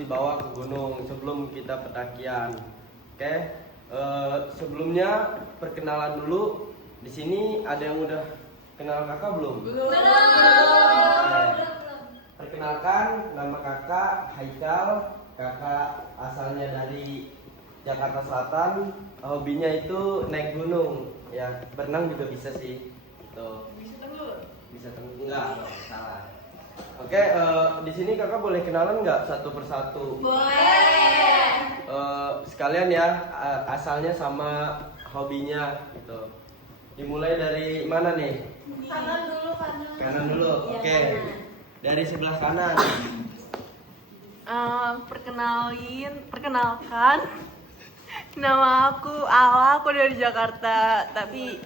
dibawa ke gunung sebelum kita pendakian. Oke, sebelumnya perkenalan dulu. Di sini ada yang udah kenal kakak belum? Belum. Perkenalkan, nama kakak Haikal. Kakak asalnya dari Jakarta Selatan. Hobinya itu naik gunung. Ya, berenang juga bisa sih. Tuh. Bisa tenggul enggak? Salah. Oke, di sini kakak boleh kenalan nggak satu persatu? Boleh. Sekalian ya, asalnya sama hobinya gitu. Dimulai dari mana nih? Kanan dulu, kanan. Kanan dulu. Iya, Oke. kanan. Dari sebelah kanan. Perkenalkan, nama aku Ala, aku dari Jakarta, tapi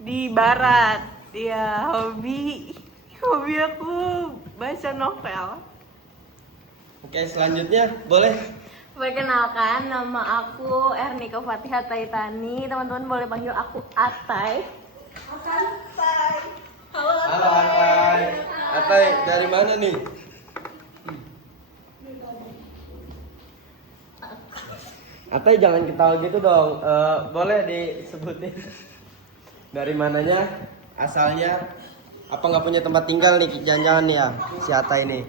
di Barat. Ya, hobi aku baca novel. Oke, selanjutnya boleh. Perkenalkan, nama aku Ernika Fatihah Taitani. Teman-teman boleh panggil aku Atai. Halo Atai. Atai dari mana nih? Atai jangan ketawa gitu dong. Boleh disebutin dari mananya, asalnya, apa nggak punya tempat tinggal nih, jangan-jangan ya si Atai ini.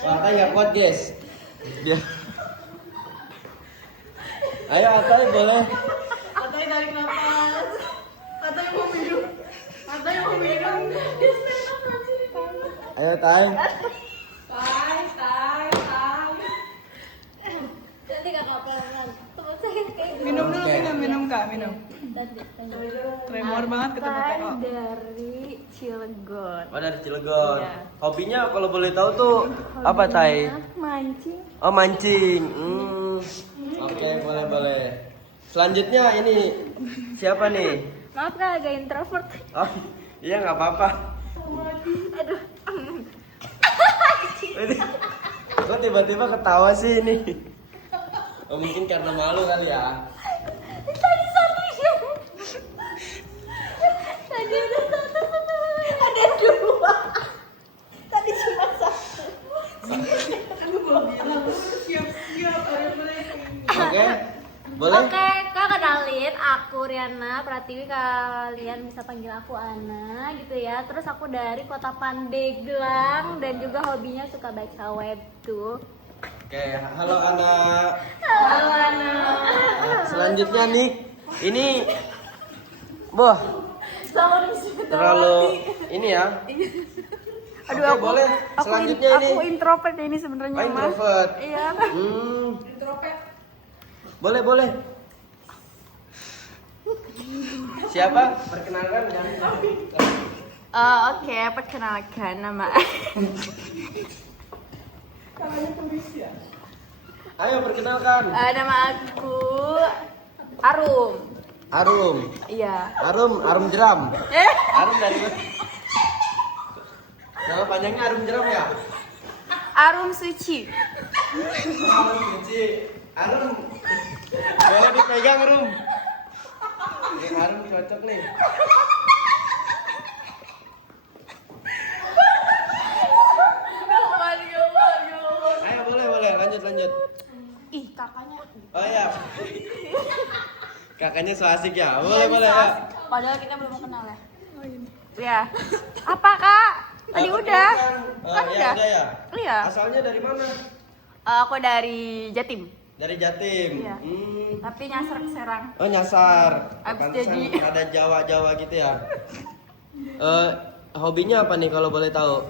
Atai nggak kuat guys. Ayo Atai boleh. Atai tarik nafas. Atai mau minum. Atai mau minum. Ayo Atai. Nanti kakak pelan-pelan. Teman saya kayak Minum dulu, Oke. minum Kak, minum. tadi. Tremor banget ketemu Atai Teko. dari Cilegon. Oh dari Cilegon. Iya. Hobinya kalau boleh tahu tuh apa Tai? Mancing. Oh mancing. Oke, boleh. Selanjutnya ini siapa nih? Maaf kak, agak introvert. Oh iya nggak apa-apa. Aduh. Ini kok tiba-tiba ketawa sih ini? Oh mungkin karena malu kali ya. Tadi satu ya. Tadi ada satu. Ada dua. Tadi cuma satu. Oke, boleh? Oke, kak kenalin aku Riana Pratiwi, kalian bisa panggil aku Ana gitu ya. Terus aku dari Kota Pandeglang dan juga hobinya suka baca web tuh. Oke, halo anak. Halo Ana. Nah, selanjutnya nih, ini, boh, terlalu ini ya. Aduh, Oke, boleh. Selanjutnya ini. aku introvert ini sebenarnya, Oh, Mas. introvert. Iya. Boleh. Siapa? Perkenalkan ya. Oke, perkenalkan nama. Ayo perkenalkan. Nama aku Arum. Arum. Iya. Arum jeram. Arum dari mana? Nama panjangnya Arum jeram ya? Arum Suci. Arum Suci. Arum. Boleh dipegang Arum. Ini Arum cocok nih. Ayo boleh lanjut. Ih, kakaknya. Oh iya. Kakaknya so asik ya. Boleh ya. Padahal kita belum kenal ya. Ya. Apa, Kak? Tadi udah. Kan ya udah. udah ya. Iya. Asalnya dari mana? Aku dari Jatim. Dari Jatim. Iya. Tapi nyasar ke Serang. Oh nyasar. Abis Pantesan jadi. ada Jawa gitu ya. Hobinya apa nih kalau boleh tahu?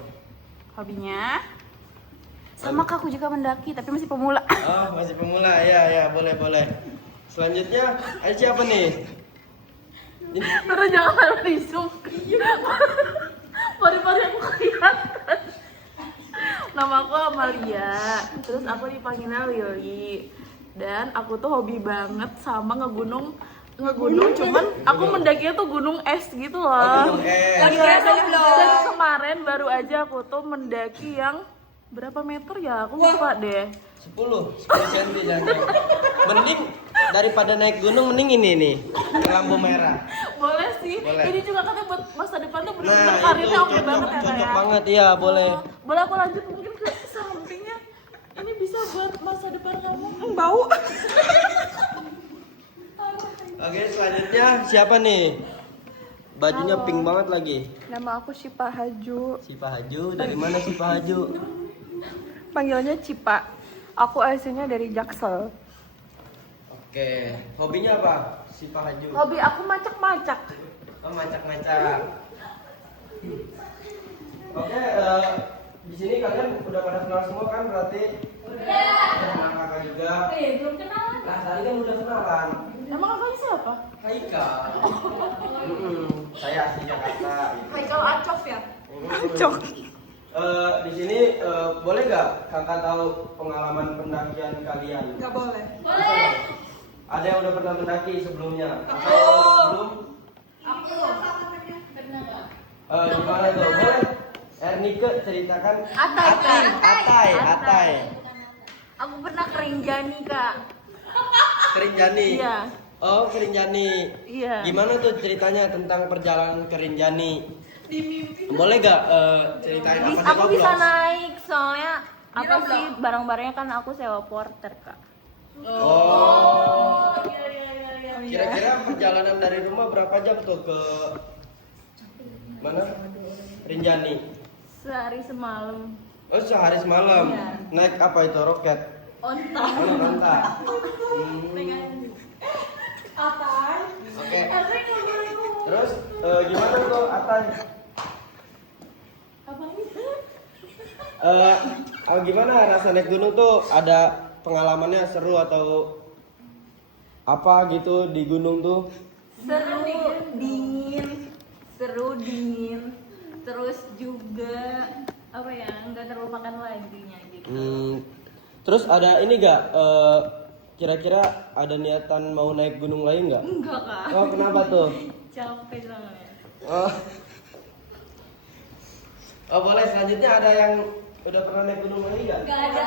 Hobinya sama Kak, aku juga mendaki tapi masih pemula. Oh masih pemula ya boleh. Selanjutnya ada siapa nih? Terus jangan malah di zoom. Pari-pari aku kelihatan. Nama aku Amalia. Terus aku dipanggilnya Lily. Dan aku tuh hobi banget sama ngegunung, cuman aku mendakinya tuh gunung es gitu loh. Gunung es. Iya, dan kemarin baru aja aku tuh mendaki yang berapa meter ya? Aku lupa deh. 10 cm jangan. Mending daripada naik gunung mending ini nih, ke lampu merah. Boleh sih. Boleh. Ini juga katanya buat masa depan tuh bener-bener Nah, karirnya itu oke banget ya, cocok Kak. banget iya boleh. Boleh aku lanjut mungkin ke sampingnya bau. Oke, selanjutnya siapa nih? Bajunya Halo. pink banget lagi. Nama aku Cipa Haju. Sipa Haju, dari mana Sipa Haju? Panggilannya Cipa. Aku aslinya dari Jaksel. Oke, hobinya apa? Sipa Haju. Hobi aku macak-macak. Oh, macak-macak. Oke, di sini kalian udah pada kenal semua kan berarti? Udah. Kenal kakak juga. Belum kenal. Nah, tadi kan udah kenalan. Emang kakaknya siapa? Haikal. Saya asli Jakarta. Gitu. Michael Acof ya? Cok. Di sini boleh gak kakak tahu pengalaman pendakian kalian? Gak boleh. Boleh. Ada yang udah pernah mendaki sebelumnya? Atau belum? Aku pernah Pak. Gimana tuh? Boleh Ernike ceritakan. Atai, Kak. Atai. Aku pernah kerinjani Kak. Kerinjani. Iya. Oh, Kerinjani. Iya. Gimana tuh ceritanya tentang perjalanan Kerinjani? Boleh gak ceritain apa sih Aku bisa naik soalnya apa sih barang-barangnya kan aku sewa porter Kak. Oh. Kira-kira perjalanan dari rumah berapa jam tuh ke mana? Rinjani. Sehari semalam. Oh, sehari semalam. Iya. Naik apa itu roket? Onta. Oh, mantap. Atai. Oke. Terus gimana tuh Atai? Gimana rasa naik gunung tuh? Ada pengalamannya seru atau apa gitu di gunung tuh? Seru dingin, terus juga apa ya nggak terlupakan laginya gitu. Terus ada ini gak? Kira-kira ada niatan mau naik gunung lain nggak? Enggak Kak. Oh, kenapa tuh? Capek soalnya. Oh, boleh selanjutnya ada yang udah pernah naik gunung lagi nggak? Enggak ada.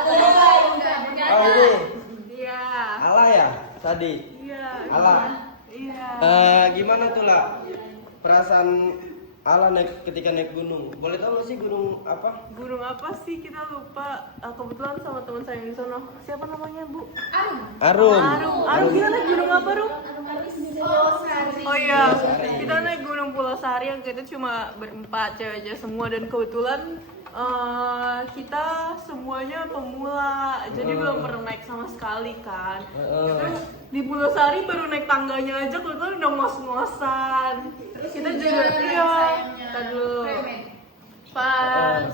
Oh, ini Iya. Ala ya tadi. Iya. Ala. Iya. Gimana tuh lah perasaan Ala ketika naik gunung? Boleh tahu nggak sih gunung apa? Gunung apa sih kita lupa. Kebetulan sama teman saya di sana. Siapa namanya, Bu? Arum. Arum kita naik gunung apa, Rum? Oh iya, Pulau Sari. kita naik Gunung Pulau Sari yang kita cuma berempat cewek-cewek semua dan kebetulan kita semuanya pemula, jadi belum pernah naik sama sekali kan. Terus di Pulau Sari baru naik tangganya aja kebetulan udah ngos-ngosan. Kita juga tadi dulu pas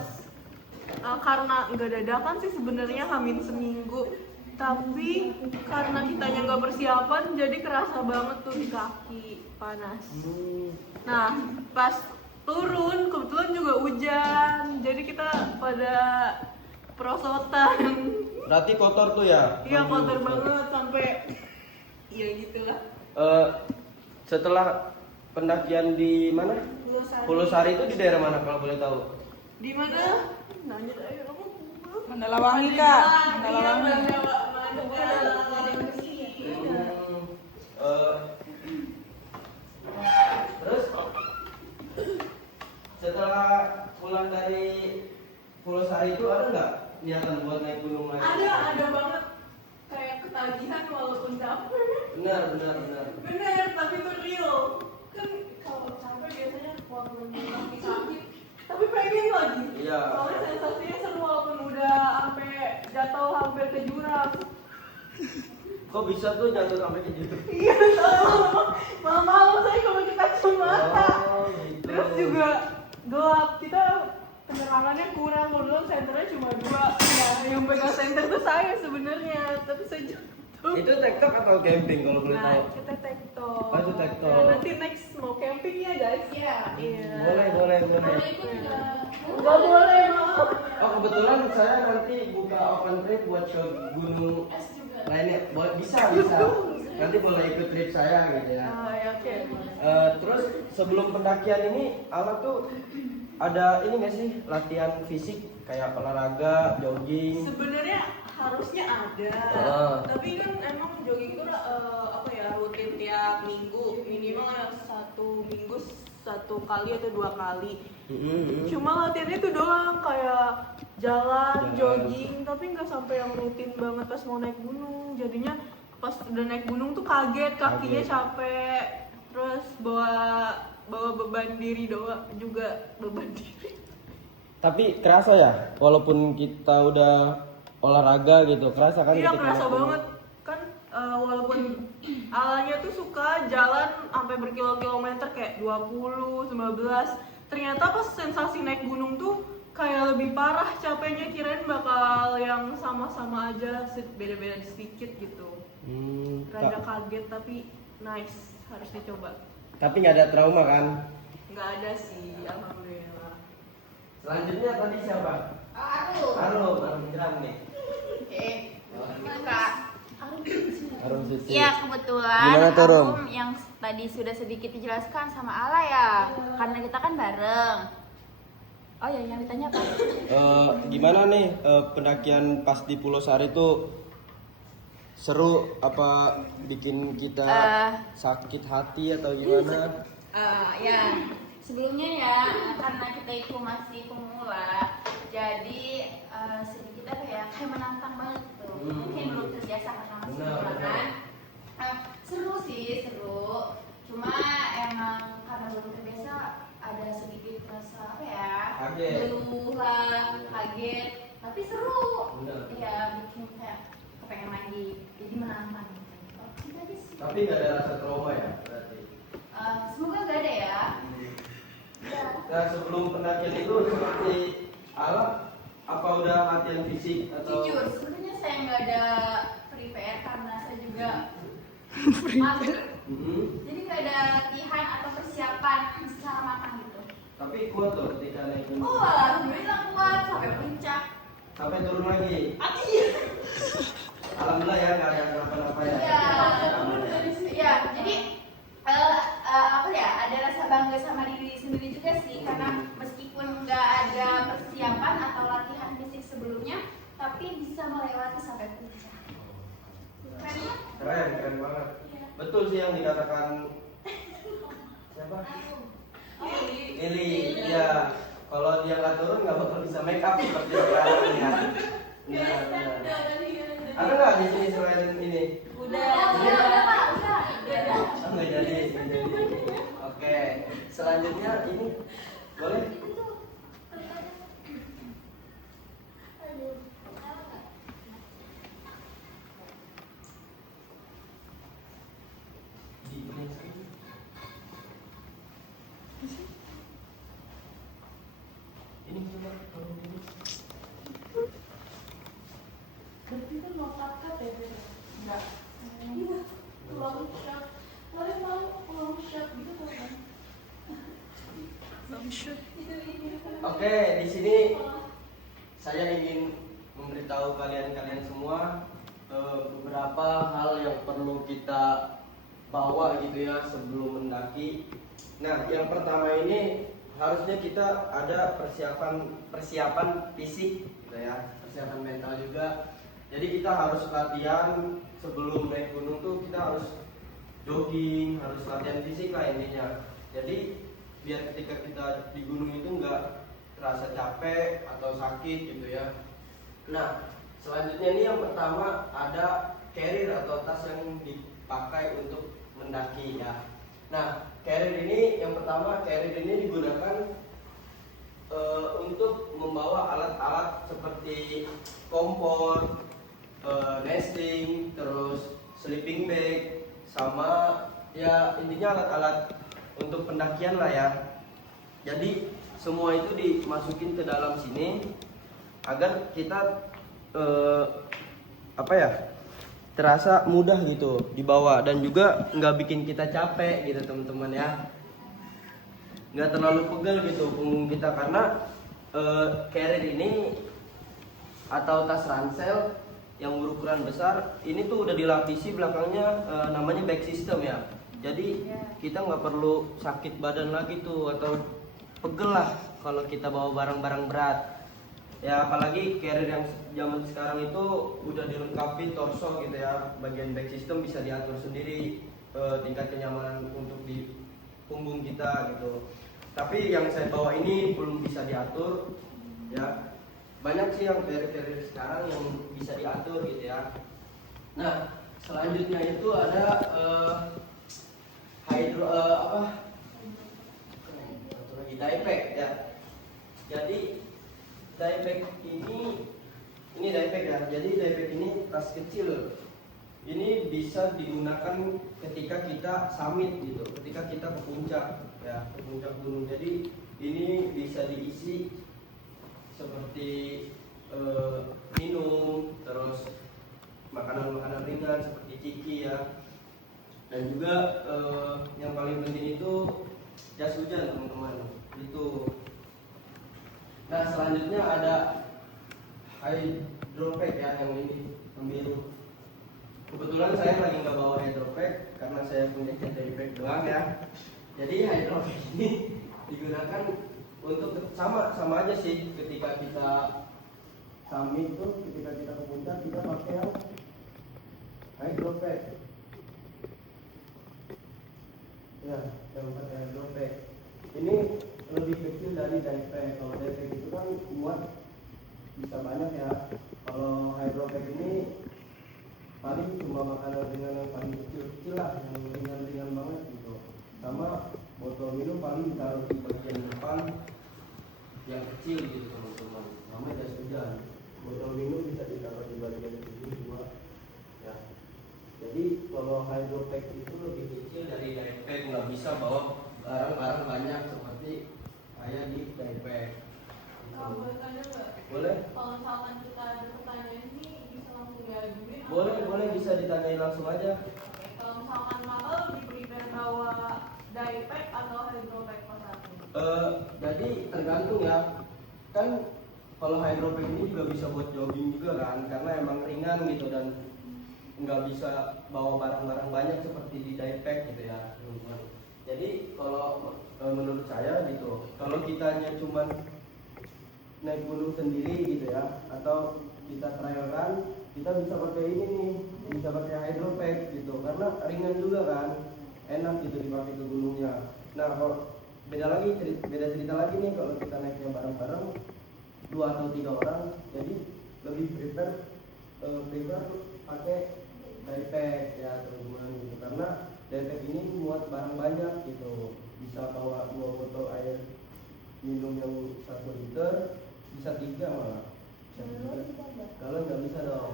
karena nggak dadakan sih sebenarnya hamin seminggu. Tapi karena kitanya nggak persiapan, jadi kerasa banget tuh di kaki panas. Nah, pas turun kebetulan juga hujan, jadi kita pada perosotan. Berarti kotor tuh ya? Iya kotor banget sampai, ya gitulah. Setelah pendakian di mana? Pulau Sari itu di daerah mana kalau boleh tahu? Di mana? Nanya ayo kamu. Mandalawangi Kak. Mandalawangi. Terus setelah pulang dari Pulau Sari itu ada nggak niatan buat naik gunung lagi? Ada banget kayak ketagihan walaupun capek. Benar. Bener, tapi itu real. Kan kalau capek biasanya walaupun kaki sakit, tapi pengen lagi. Iya. Soalnya sensasinya seru walaupun udah sampai jatuh hampir ke jurang. Kok bisa tuh jatuh sampai ke situ? Iya, malam-malam saya kalau pakai kacamata. Oh, gitu. Terus juga gelap, kita penerangannya kurang, kebetulan senternya cuma 2. Nah, yang pegang senter tuh saya sebenarnya, tapi saya jatuh. Itu tektok atau camping kalau boleh Nah, tahu? kita tektok. Oh, itu tektok. Nah, nanti next mau camping ya guys? Iya. Boleh. Gak boleh mau. Oh, kebetulan saya nanti buka open trip buat ke gunung lainnya. Bisa. Nanti boleh ikut trip saya gitu ya. Ya oke. Terus sebelum pendakian ini Ala tuh ada ini nggak sih latihan fisik kayak olahraga, jogging? Sebenarnya harusnya ada, tapi kan emang jogging itu rutin tiap minggu, minimal satu minggu 1 kali atau 2 kali. Cuma latihannya itu doang kayak jalan, jogging, tapi nggak sampai yang rutin banget pas mau naik gunung. Jadinya pas udah naik gunung tuh kaget, kakinya Kaget. capek, terus bawa beban diri juga beban diri. Tapi kerasa ya, walaupun kita udah olahraga gitu, kerasa kan? Iya ketika kerasa naik gunung? banget kan, walaupun alanya tuh suka jalan sampai berkilo-kilometer kayak 20, 15. Ternyata pas sensasi naik gunung tuh kayak lebih parah capeknya, kirain bakal yang sama-sama aja, beda-beda sedikit gitu. Rada kaget tapi nice, harus dicoba. Tapi nggak ada trauma kan? Nggak ada sih, alhamdulillah. Selanjutnya tadi siapa? Arum Jeram nih. Arum Cici. Iya kebetulan Gimana tuh, Rum? aku yang tadi sudah sedikit dijelaskan sama Ala ya, karena kita kan bareng. Oh ya, yang ditanya apa? Gimana nih pendakian pas di Pulau Sari itu seru apa bikin kita sakit hati atau gimana? Ya sebelumnya ya, karena kita itu masih pemula, jadi sedikit apa ya, kayak menantang banget tuh. Mungkin belum terbiasa karena masih Benar, pemula benar. kan. Seru sih, seru. Cuma emang karena belum terbiasa ada sedikit rasa apa ya, Kaget. geluh lah, kaget. Tapi seru. Benar. Ya bikin kayak kepengen lagi, jadi menantang. Oh, gitu aja sih. Tapi nggak ada rasa trauma ya berarti? Semoga gak ada ya. Ya. Nah sebelum pendakian itu seperti Ala apa udah latihan fisik atau? Jujur, sebenarnya saya nggak ada prepare karena saya juga mager. Jadi nggak ada latihan atau persiapan secara matang gitu. Tapi kuat loh ketika naik gunung. Oh, alhamdulillah kuat sampai puncak. Sampai turun lagi. Iya. Alhamdulillah ya nggak ada kenapa-napa ya. Iya. Iya. Jadi apa ya? Ada rasa bangga sama diri sendiri juga sih, karena meskipun nggak ada persiapan atau latihan fisik sebelumnya, tapi bisa melewati sampai puncak. Keren kan? Keren banget. Betul sih yang dikatakan siapa? Ili. Iya. Kalau dia nggak turun nggak bakal bisa make up seperti sekarang ya. Benar. Ada nggak di sini selain ini? Udah, Pak, udah. Oh, nggak jadi. Oke. Selanjutnya ini boleh? Ini coba kalau ini. Berarti kan mau kakak ya? Enggak. Iya, long shot. Kalian mau long shot gitu kan? Long shot. Oke, di sini saya ingin memberitahu kalian semua beberapa hal yang perlu kita bawa gitu ya sebelum mendaki. Nah, yang pertama ini harusnya kita ada persiapan fisik gitu ya, persiapan mental juga. Jadi kita harus latihan sebelum naik gunung tuh kita harus jogging, harus latihan fisik lah intinya. Jadi biar ketika kita di gunung itu nggak terasa capek atau sakit gitu ya. Nah selanjutnya ini yang pertama ada carrier atau tas yang dipakai untuk mendaki ya. Nah carrier ini yang pertama, carrier ini digunakan untuk membawa alat-alat seperti kompor, nesting, terus sleeping bag, sama ya intinya alat-alat untuk pendakian lah ya. Jadi semua itu dimasukin ke dalam sini agar kita terasa mudah gitu dibawa dan juga nggak bikin kita capek gitu teman-teman ya, nggak terlalu pegel gitu punggung kita karena carrier ini atau tas ransel yang berukuran besar ini tuh udah dilapisi belakangnya namanya bag system ya. Jadi kita nggak perlu sakit badan lagi tuh atau pegel lah kalau kita bawa barang-barang berat. Ya apalagi carrier yang zaman sekarang itu udah dilengkapi torso gitu ya. Bagian bag system bisa diatur sendiri tingkat kenyamanan untuk di punggung kita gitu. Tapi yang saya bawa ini belum bisa diatur ya. banyak sih yang carrier sekarang yang bisa diatur gitu ya. Nah, selanjutnya itu ada hydro satu lagi die pack ya. Jadi die pack ini die pack ya. Jadi die pack ini tas kecil. Ini bisa digunakan ketika kita summit gitu, ketika kita ke puncak ya, ke puncak gunung. Jadi ini bisa diisi seperti minum, terus makanan-makanan ringan seperti ciki ya. Dan juga yang paling penting itu jas hujan teman-teman. Itu. Nah, selanjutnya ada hydropack ya, yang ini yang biru. Kebetulan saya lagi nggak bawa hydropack karena saya punya hydropack doang ya. Jadi hydropack ini digunakan untuk sama aja sih, ketika kita summit tuh, ketika kita ke puncak kita pakai yang hydropack. Ya, yang pakai hydropack. Ini lebih kecil dari diepack. Kalau diepack itu kan muat bisa banyak ya. Kalau hydropack ini paling cuma makanan ringan yang paling kecil lah, yang ringan banget gitu. Sama botol minum paling ditaruh di bagian depan yang kecil gitu teman-teman. Namanya jas hujan. Botol minum bisa ditaruh di bagian sini dua ya. Jadi kalau hydropack itu lebih kecil dari diepack, nggak bisa bawa barang-barang banyak seperti kayak di diepack. Kalau boleh tanya nggak? Boleh? Kalau misalkan kita ada pertanyaan ini bisa langsung diajuin? Boleh bisa ditanyain langsung aja. Oke, kalau misalkan Mama lebih prefer bawa diepack atau hydropack pas aku? Jadi tergantung ya. Kan kalau hydropack ini juga bisa buat jogging juga kan, karena emang ringan gitu dan nggak bisa bawa barang-barang banyak seperti di diepack gitu ya. Jadi kalau menurut saya gitu, kalau kitanya cuman naik gunung sendiri gitu ya, atau kita trail run, kita bisa pakai ini nih, bisa pakai hydropack gitu, karena ringan juga kan, enak gitu dipakai ke gunungnya. Nah, kalau beda cerita lagi nih kalau kita naiknya bareng-bareng 2 atau 3 orang, jadi lebih prefer pakai diepack ya teman-teman gitu, karena diepack ini muat barang banyak gitu, bisa bawa 2 botol air minum yang 1 liter, bisa 3 malah. Kalau nggak bisa dong.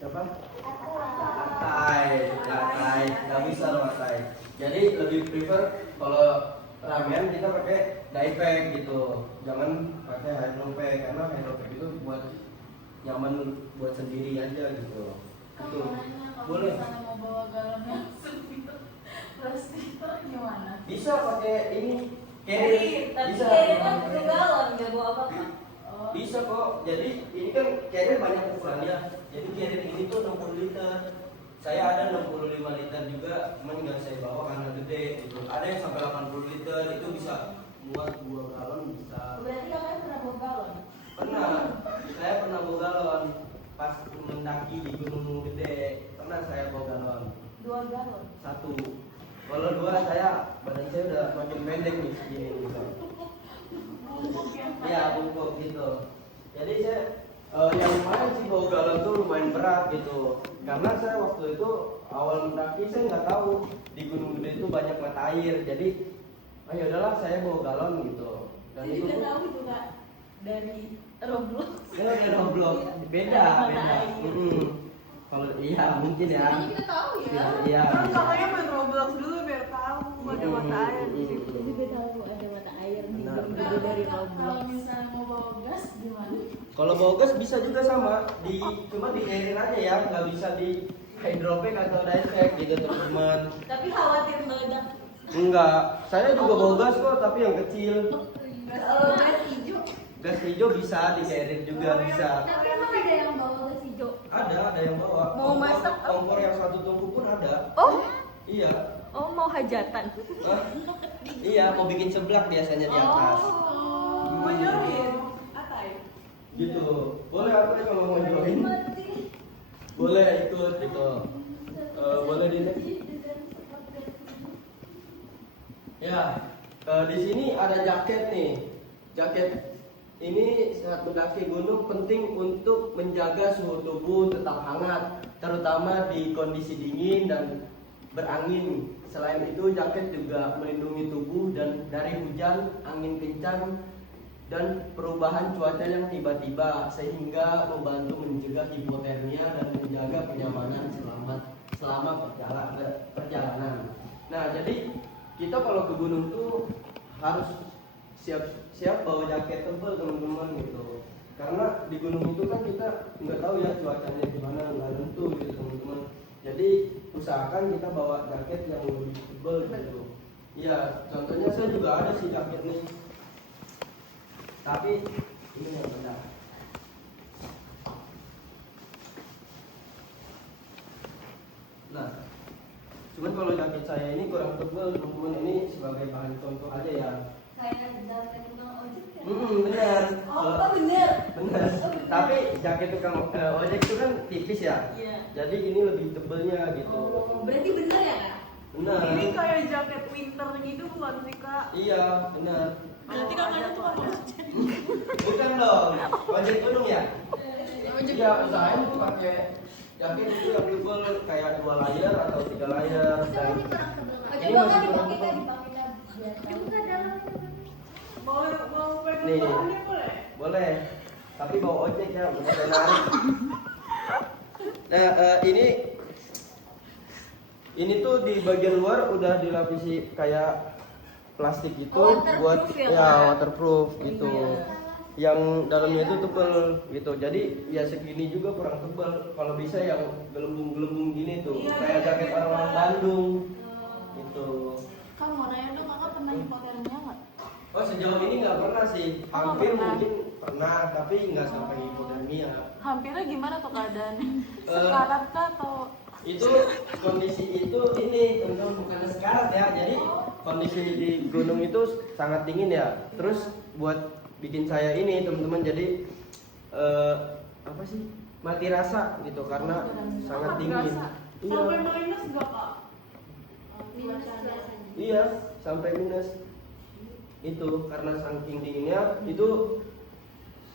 Siapa? Atai, nggak bisa dong Atai. Jadi lebih prefer kalau ramean kita pakai diepack gitu, jangan pakai hydropack, karena hydropack itu buat nyaman buat sendiri aja gitu. Kalau Itu nanya, kalau boleh. misalnya mau bawa galon yang segitu plastik itu gimana? Bisa pakai ini Carry, tapi bisa. carry kan satu galon nggak bawa apa-apa. Oh. Bisa kok. Jadi ini kan carrier banyak ukurannya. Jadi carrier ini tuh 60 liter. Saya ada 65 liter juga, cuman nggak saya bawa karena gede gitu. Ada yang sampai 80 liter, itu bisa muat 2 galon bisa. Berarti kakak pernah bawa galon? Pernah. Saya pernah bawa galon pas mendaki di gunung gede. Pernah saya bawa galon. 2 galon? 1. Kalau 2 saya badan saya udah makin pendek nih segini gitu. Iya, bungkuk gitu. Jadi saya yang lumayan sih bawa galon tuh lumayan berat gitu. Karena saya waktu itu awal mendaki saya nggak tahu di gunung gede itu banyak mata air. Jadi ya udahlah saya bawa galon gitu. Dan Saya itu juga tuh tahu itu kak dari Roblox. ya dari Roblox beda. Kalau iya mungkin ya. Semuanya kita tahu ya. Iya. Kan kakaknya main Roblox dulu biar tahu ada mata air di situ. Saya juga tahu ada mata air di Benar. video dari Kalau Roblox. misalnya mau bawa gas gimana? Kalau bawa gas bisa juga sama, cuma di carrier aja ya, nggak bisa di hydropack atau diepack gitu teman-teman. Tapi khawatir meledak. Enggak, saya juga bawa gas kok, tapi yang kecil. Kalau gas hijau. Gas hijau bisa di carrier juga bisa. Tapi emang ada yang bawa gas hijau? Ada yang bawa. Mau masak apa? Kompor yang 1 tungku pun ada. Oh, Iya. mau hajatan. Hah? Iya, mau bikin seblak biasanya di atas. Oh. Mau join? Atai. Gitu. Boleh apa nih kalau mau join? Boleh ikut gitu. Boleh di Ya, di sini ada jaket nih. Jaket ini saat mendaki gunung penting untuk menjaga suhu tubuh tetap hangat, terutama di kondisi dingin dan berangin. Selain itu, jaket juga melindungi tubuh dan dari hujan, angin kencang, dan perubahan cuaca yang tiba-tiba, sehingga membantu mencegah hipotermia dan menjaga kenyamanan selama perjalanan. Nah, jadi kita kalau ke gunung tuh harus siap bawa jaket tebal teman-teman gitu, karena di gunung itu kan kita nggak tahu ya cuacanya gimana, nggak tentu gitu teman-teman. Jadi usahakan kita bawa jaket yang lebih tebal gitu. Ya contohnya saya juga ada sih jaket nih, tapi ini yang benar. Nah, cuman kalau jaket saya ini kurang tebal teman-teman, ini sebagai bahan contoh aja ya. Kayak jaket tukang ojek ya? Benar. Oh, bener. Benar. Tapi jaket tukang ojek itu kan tipis ya. Iya. Jadi ini lebih tebalnya gitu. Oh, berarti bener ya kak? Benar. Ini kayak jaket winter gitu bukan sih kak? Iya, benar. Berarti kakaknya tuh apa maksudnya? Bukan dong. Ojek gunung ya? Iya, usahain tuh pakai jaket itu yang tebal kayak 2 layer atau 3 layer. Dan Ojek ini gua masih kan kurang dipakai tebal. kan biar tahu kan dalam. Mau pegang Nih. bahannya boleh? Boleh. Tapi bawa ojek ya, bukan narik. Nah, ini tuh di bagian luar udah dilapisi kayak plastik gitu Waterproof buat ya, ya Kak? waterproof gitu. Iya. Yang dalamnya itu tebel gitu. Jadi ya segini juga kurang tebal. Kalau bisa yang gelembung-gelembung gini tuh, Iya, kayak jaket iya, orang iya. Bandung gitu. Kak mau nanya dong, kakak pernah hipotermia nggak? Oh, sejauh ini nggak pernah sih. Oh, Hampir pernah. mungkin pernah, tapi nggak sampai hipotermia. Hampirnya gimana tuh keadaannya? Eh, Sekarat kah atau Itu kondisi itu ini teman-teman, bukan sekarat ya. Jadi kondisi di gunung itu sangat dingin ya. Terus buat bikin saya ini teman-teman, jadi apa sih, mati rasa gitu karena sangat dingin. Iya, Sampai minus enggak kak? Minus biasanya. iya sampai minus. Itu karena saking dinginnya itu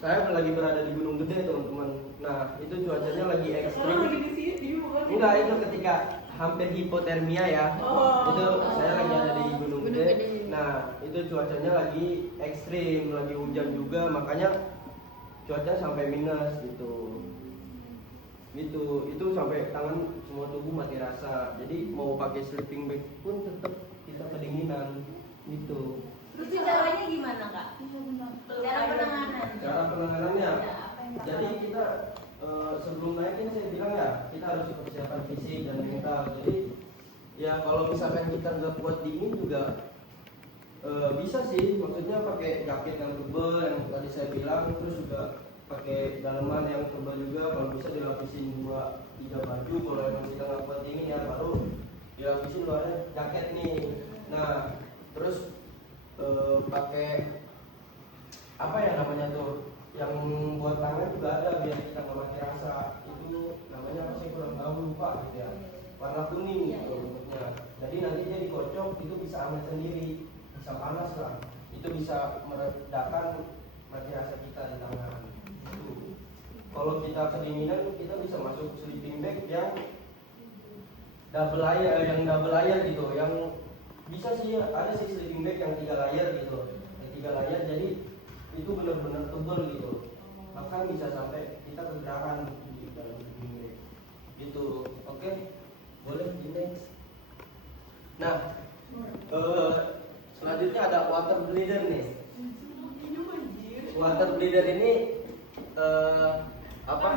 saya lagi berada di Gunung Gede teman-teman. Nah itu cuacanya lagi ekstrim. Lagi di sini bukan? Enggak, itu ketika hampir hipotermia ya. Oh. Itu saya lagi ada di Gunung Gunung Gede. Gede. Nah, itu cuacanya lagi ekstrim, lagi hujan juga, makanya cuaca sampai minus gitu. Gitu, itu sampai tangan semua tubuh mati rasa. Jadi mau pakai sleeping bag pun tetap kita kedinginan gitu. Terus caranya gimana kak? Cara penanganan. Cara penanganannya, Ya, apa yang bakal- jadi kita sebelum naik kan saya bilang ya, kita harus persiapan fisik dan mental. Jadi ya kalau misalkan kita nggak kuat dingin juga bisa sih, maksudnya pakai jaket yang tebal yang tadi saya bilang, terus juga pakai daleman yang tebal juga, kalau bisa dilapisin 2-3 baju. Kalau emang kita nggak kuat dingin ya baru dilapisin luarnya jaket nih. Nah terus pakai apa ya namanya tuh, yang buat tangan juga ada biar kita nggak mati rasa. Itu namanya apa sih, kurang tahu, lupa gitu ya, warna kuning gitu bentuknya. Jadi nanti dia dikocok itu bisa hangat sendiri, bisa panas lah, itu bisa meredakan mati rasa kita di tangan. Gitu. Kalau kita kedinginan kita bisa masuk sleeping bag yang double layer gitu, yang bisa sih ada sih sleeping bag yang 3 layer gitu, yang 3 layer jadi itu benar-benar tebal gitu, bahkan bisa sampai kita kegerahan di dalam sleeping bag gitu. Oke, boleh di next. Nah selanjutnya ada water bleeder nih. Water bleeder ini apa?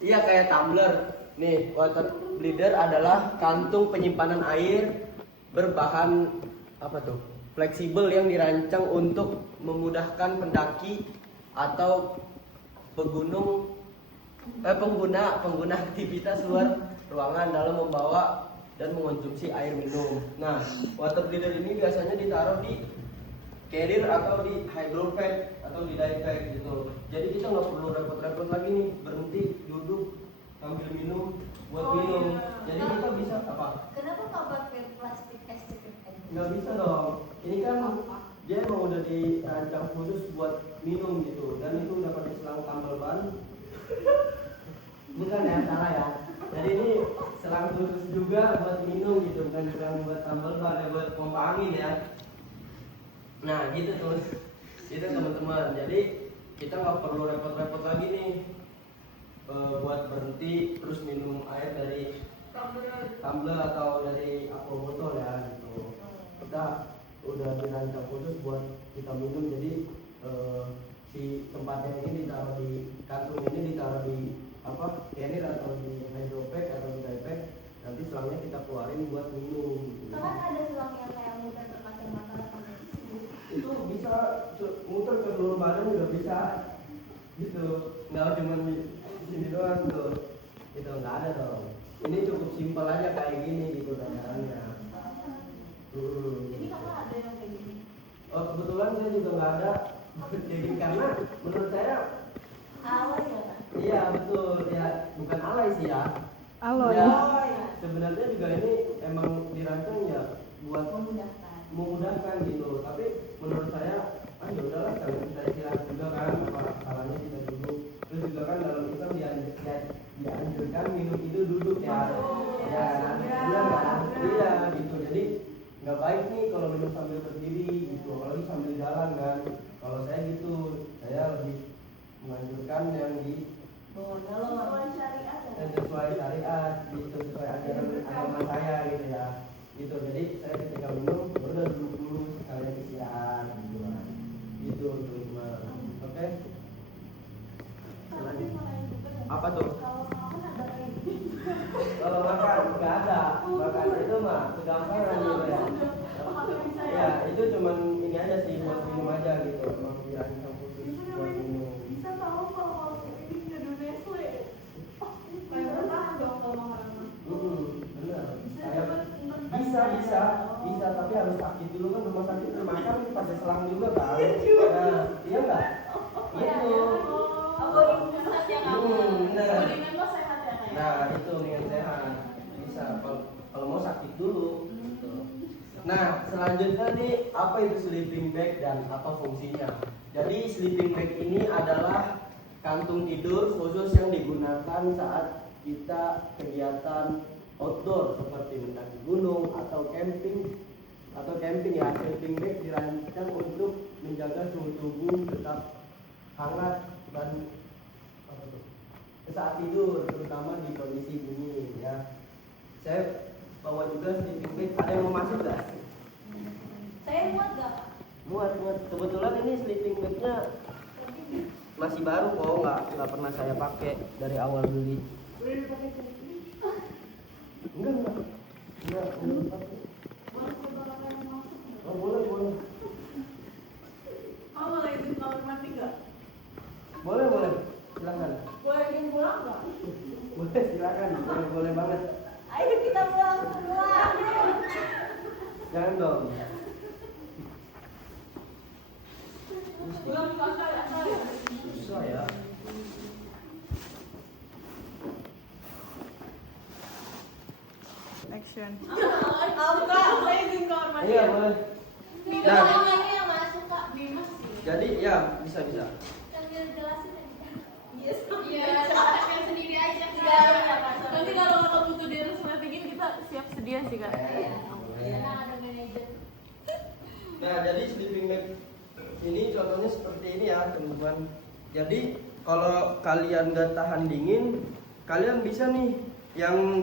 Iya, kayak tumbler. Nih, water bleeder adalah kantung penyimpanan air berbahan apa tuh? Fleksibel yang dirancang untuk memudahkan pendaki atau pengguna aktivitas luar ruangan dalam membawa dan mengonsumsi air minum. Nah, water bleeder ini biasanya ditaruh di carrier atau di hydropack atau di diepack gitu. Jadi kita nggak perlu repot-repot lagi nih berhenti duduk ambil minum buat minum. Iya. Jadi kita bisa apa? Kenapa nggak pakai plastik es ceker aja? Nggak bisa dong. Ini kan dia emang udah dirancang khusus buat minum gitu, dan itu udah pakai selang tambal ban. Bukan ya, salah ya. Jadi ini selang khusus juga buat minum gitu, bukan selang buat tambal ban ya, buat pompa angin ya. Nah gitu itu teman-teman. Jadi kita nggak perlu repot-repot lagi nih buat berhenti terus minum air dari tumbler atau dari aqua botol ya gitu. Kita udah dirancang khusus buat kita minum. Jadi si tempatnya ini ditaruh di kantung, ini ditaruh di apa, carrier atau di hydropack atau di diepack. Nanti selangnya kita keluarin buat minum gitu. Kan ada selang yang kayak muter bermacam-macam sampai Itu bisa muter ke seluruh badan juga bisa gitu, nggak cuma di sini doang tuh, itu nggak ada dong. Ini cukup simpel aja kayak gini gitu gambarannya. Jadi kakak ada yang kayak gini? Oh kebetulan saya juga nggak ada kayak gini, karena menurut saya awal ya Kak? iya betul ya, bukan alay sih ya. Alay. Ya, Oh ya. sebenarnya juga ini emang dirancang ya buat Memudahkan. memudahkan gitu, tapi menurut saya ya udahlah, kalau kita istirahat juga kan, apa salahnya kita duduk. Terus juga kan dalam Islam dianjurkan minum itu duduk ya. Ya, iya kan? Iya gitu. Jadi nggak baik nih kalau minum sambil berdiri gitu, apalagi sambil jalan kan. Kalau saya gitu, saya lebih menganjurkan yang di Sesuai syariat ya. dan sesuai syariat gitu, sesuai ajaran agama saya gitu ya. Gitu. Jadi saya ketika minum udah duduk dulu sekalian istirahat gitu kan. Gitu teman-teman. Oke. Tapi malah yang juga ya. Apa tuh? Kalau makan ada kayak gini. Kalau makan nggak ada, makan itu mah segampangan gitu ya. Ya itu cuman ini aja sih, buat minum aja gitu. Emang dirancang khusus buat minum. Bisa tahu kalau ini jadul Nestle. Kayak bertahan dong kalau makanan. Benar. Kayak bisa, tapi harus sakit dulu kan, rumah sakit makan pakai selang juga kan. Nah, iya nggak? Itu. Aku imunitas ya kamu. Benar. Kuningan kok sehat ya kayak. Nah itu dengan sehat bisa. Kalau mau sakit dulu. Gitu. Nah selanjutnya nih, apa itu sleeping bag dan apa fungsinya? Jadi sleeping bag ini adalah kantung tidur khusus yang digunakan saat kita kegiatan outdoor seperti mendaki gunung atau camping ya. Sleeping bag dirancang untuk menjaga suhu tubuh tetap hangat dan saat tidur, terutama di kondisi dingin ya. Saya bawa juga sleeping bag. Ada yang mau masuk nggak? Saya muat gak Kak? Muat. Kebetulan ini sleeping bagnya masih baru kok, nggak pernah saya pakai dari awal beli. Boleh dipakai sendiri. Enggak pakai. Boleh coba pakai yang masuk. Oh, boleh. Oh, boleh izin kamar mandi nggak? Boleh. Silakan. Boleh izin pulang nggak? Boleh, silakan. Boleh banget. Ayo kita pulang semua. Jangan dong. Pulang kakak ya saya. Susah ya. Action. Aku kak, saya izin kamar mandi. Iya, boleh. Minum Nah. yang lainnya yang masuk Kak. Minus sih. Jadi ya bisa. Yang dia jelasin aja. Yes. Iya, saya sendiri aja Kak. Iya, Nanti kalau kakak butuh di resletingin kita siap sedia sih kak. Iya, ada manajer. Nah, jadi sleeping bag ini contohnya seperti ini ya, teman-teman. Jadi kalau kalian nggak tahan dingin, kalian bisa nih yang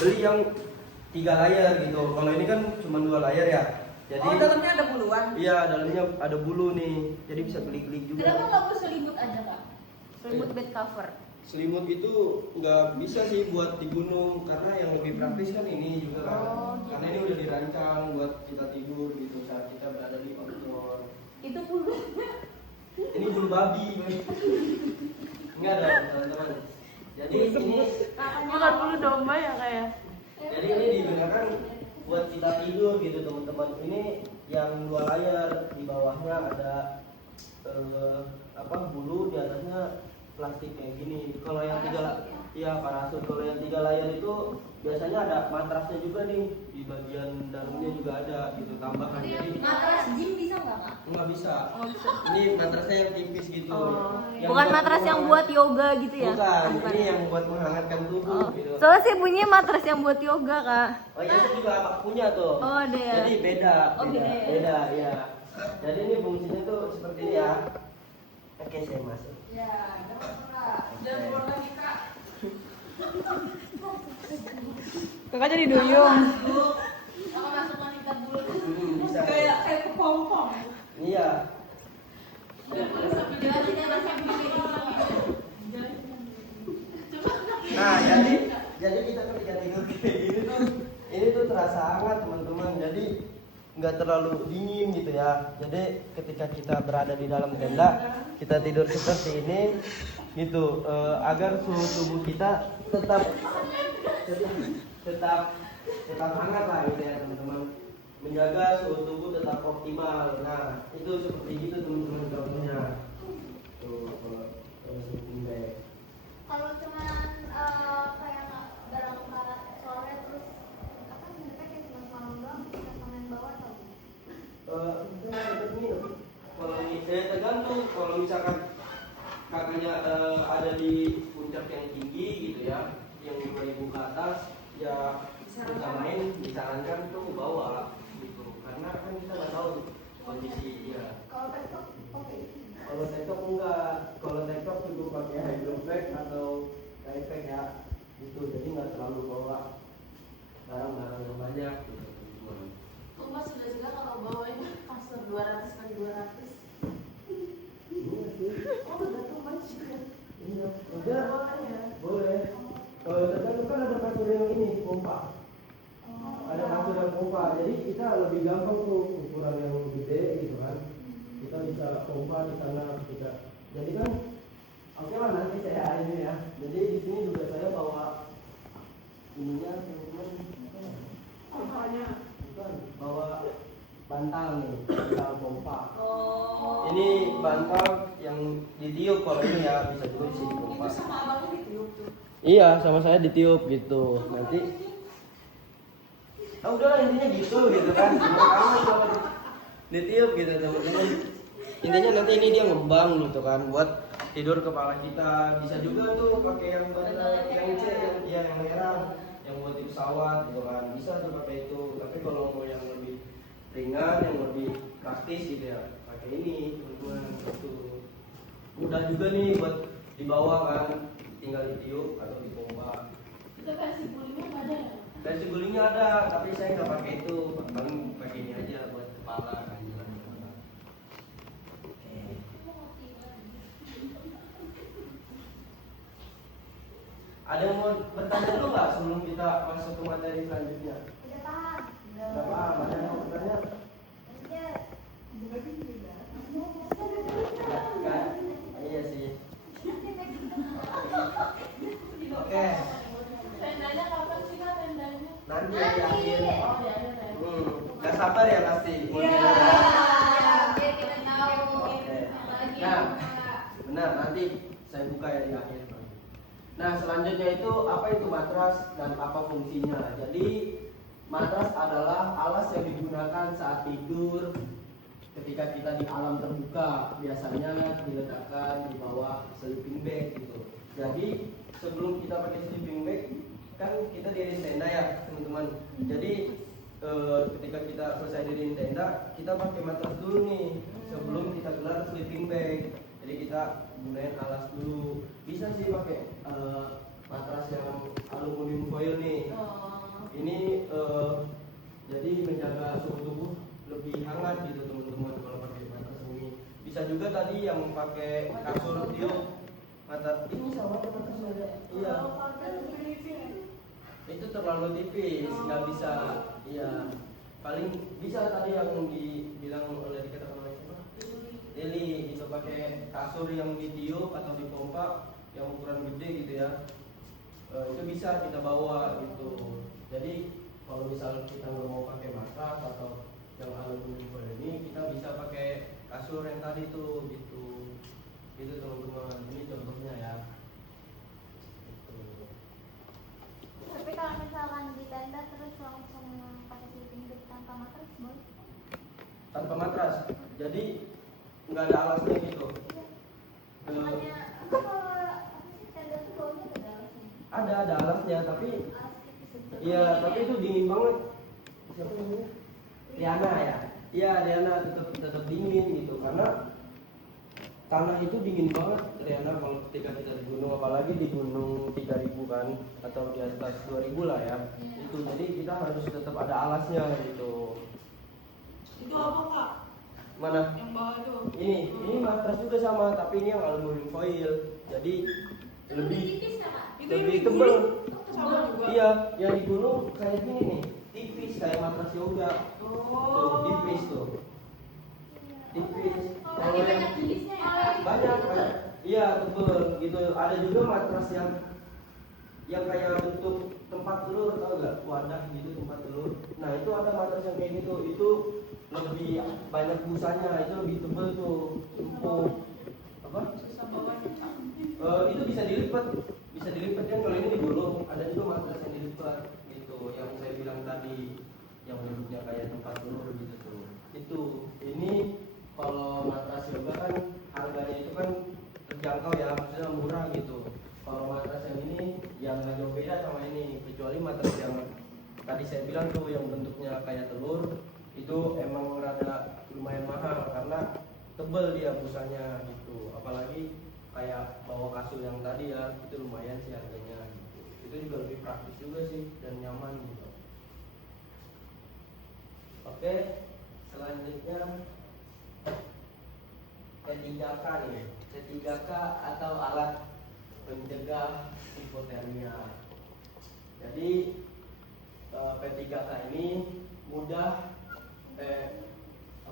beli yang 3 layer gitu. Kalau ini kan cuma 2 layer ya. Jadi Oh, dalamnya ada buluan. iya, dalamnya ada bulu nih. Jadi bisa geli-geli juga. Kenapa nggak mau selimut aja Kak? Selimut bed cover. Selimut itu nggak bisa sih buat di gunung, karena yang lebih praktis kan ini juga kan. Karena ini udah dirancang buat kita tidur gitu saat kita berada di outdoor. Itu bulu. Ini bulu babi. Enggak dong teman-teman. Jadi ini Bukan bulu domba ya kayak. Jadi ini digunakan buat kita tidur gitu teman-teman. Ini yang 2 layer, di bawahnya ada bulu, di atasnya plastik kayak gini. Kalau yang iya parasut. Kalau yang 3 layar itu biasanya ada matrasnya juga nih, di bagian dalamnya juga ada gitu tambahan. Jadi Matras gym bisa nggak kak? nggak bisa. Oh, bisa. Ini matrasnya yang tipis gitu. Oh. Yang Bukan buat matras yang buat yoga gitu ya? Bukan, ini yang buat menghangatkan tubuh Oh. gitu. Soalnya sih punya matras yang buat yoga, Kak. Oh iya, saya juga punya tuh. Oh, ada ya? Jadi beda, Oh, beda ya? beda, ya. Jadi ini fungsinya tuh seperti ini ya. Oke, saya masuk. Ya, dapat kak. Dan Oke. keluar lagi kak. Kakak jadi duyung. Apa masuk wanita dulu? Bisa. Kayak kepompong. Iya. Jelasin ya bahasa Inggris. Nah, jadi kita ketika tidur kayak gini tuh, ini tuh terasa hangat teman-teman. Jadi nggak terlalu dingin gitu ya. Jadi ketika kita berada di dalam tenda, kita tidur seperti ini gitu, agar suhu tubuh kita tetap hangat lah gitu ya teman-teman. Menjaga suhu tubuh tetap optimal. Nah, itu seperti itu teman-teman contohnya. Tuh, kalau sleeping bag. Kalau cuman kayak dalam barat sore terus apa mereka kayak cuma malam doang bisa main bawah atau Kalau ini tergantung. Kalau misalkan kakaknya ada di puncak yang tinggi gitu ya, yang 5.000 ke atas, ya bisa main, disarankan tuh ke bawah gitu. Karena kan kita nggak tahu kondisi ya. kalau tektok oke. Kalau tektok enggak, kalau tektok cukup pakai hydropack atau diepack ya, itu jadi nggak terlalu bawa barang-barang yang banyak gitu. Tumbas sudah juga kalau bawanya kasur 200 kali 200. Iya sih. Oh, udah tumbas juga. Iya, udah boleh. Tergantung kan ada kasur yang ini pompa. Ada kasur yang pompa, jadi kita lebih gampang tuh ukuran yang gede gitu kan. Kita bisa pompa di sana ketika. Jadi kan, oke lah nanti saya ini ya. Jadi di sini juga saya bawa ininya teman-teman. Apanya? Bukan, bawa bantal nih, bantal pompa. Oh. Ini bantal yang ditiup kalau ini ya, bisa juga di sini pompa. Itu sama abangnya ditiup tuh. Iya, sama saya ditiup gitu. Nanti udah intinya gitu kan. Kamu kalau ditiup gitu teman-teman. Intinya nanti ini dia ngebang gitu kan buat tidur kepala kita. Bisa juga tuh pakai yang yang merah yang buat di pesawat gitu kan. Bisa tuh pakai itu. Tapi kalau mau yang lebih ringan, yang lebih praktis gitu ya, pakai ini teman-teman gitu. Mudah juga nih buat dibawa kan, tinggal ditiup atau dipompa. Itu versi kulitnya nggak ada ya? Versi gulingnya ada, tapi saya nggak pakai itu, paling pakai ini aja buat kepala kan. Oke. Ada yang mau bertanya dulu nggak sebelum kita masuk ke materi selanjutnya? Udah paham. Nggak paham, ada yang mau bertanya? Lanjut. Kan? Iya sih. Oke, Tendanya kapan sih kak tendanya? nanti di akhir. Oh ya ada ya. Nggak sabar ya pasti. Iya. Biar kita tahu. Oke. Apalagi Nah, yang Kak. benar, nanti saya buka ya di akhir. Nah, selanjutnya itu apa itu matras dan apa fungsinya. Jadi, matras adalah alas yang digunakan saat tidur ketika kita di alam terbuka. Biasanya diletakkan di bawah sleeping bag gitu. Jadi, sebelum kita pakai sleeping bag, kan kita diriin tenda ya, teman-teman. Jadi, ketika kita selesai diriin tenda, kita pakai matras dulu nih sebelum kita gelar sleeping bag. Jadi kita gunain alas dulu. Bisa sih pakai matras yang aluminium foil nih. Oh. Ini jadi menjaga suhu tubuh lebih hangat gitu teman-teman kalau pakai matras ini. Bisa juga tadi yang pakai kasur tiup. Mata ini sama matrasnya. Iya. Itu terlalu tipis, nggak bisa. Iya. Paling bisa tadi yang dibilang oleh dikatakan oleh siapa? Lili itu pakai kasur yang ditiup atau dipompa yang ukuran gede gitu ya. Itu bisa kita bawa gitu. Jadi kalau misal kita nggak mau pakai matras atau yang aluminium foil ini, kita bisa pakai kasur yang tadi tuh gitu. Itu teman-teman, ini contohnya ya. Gitu. Tapi kalau misalkan di tenda terus langsung pakai sleeping bag tanpa matras boleh? Tanpa matras, jadi nggak ada alasnya gitu. Makanya apa kalau apa sih tenda tuh bawahnya ada alasnya? Ada alasnya, tapi Alas tipis gitu. iya, tapi itu dingin banget. Siapa namanya? Riana ya. Iya, Riana tetap dingin gitu karena tanah itu dingin banget Riana kalau ketika kita di gunung, apalagi di gunung 3000 kan atau di atas 2000 lah ya. Itu jadi kita harus tetap ada alasnya gitu. Itu apa kak? Mana? Yang bawah tuh? Ini matras juga sama, tapi ini yang aluminium foil. Jadi lebih tipis ya kak? Itu yang lebih di tebal. gunung sama juga? Iya, yang di gunung kayak gini nih, tipis kayak matras yoga. Tuh, Oh. tipis tuh. Tipis. Berarti banyak jenisnya ya Kak? Banyak. Iya, tebel gitu. Ada juga matras yang kayak bentuk tempat telur, tau gak? Wadah gitu tempat telur. Nah itu ada matras yang kayak gitu. Itu lebih banyak busanya, itu lebih tebel tuh, empuk. Apa? Susah bawahnya kak. Itu bisa dilipat kan kalau ini digulung. Ada juga matras yang dilipat gitu, yang saya bilang tadi, yang bentuknya kayak tempat telur gitu tuh. Itu ini kalau matras yoga kan harganya itu kan terjangkau ya, maksudnya murah gitu. Kalau matras yang ini yang nggak jauh beda sama ini, kecuali matras yang tadi saya bilang tuh yang bentuknya kayak telur, itu emang rada lumayan mahal karena tebel dia busanya gitu. Apalagi kayak bawa kasur yang tadi ya, itu lumayan sih harganya gitu. Itu juga lebih praktis juga sih dan nyaman gitu. Oke, selanjutnya P3K nih. P3K atau alat pencegah hipotermia. Jadi P3K ini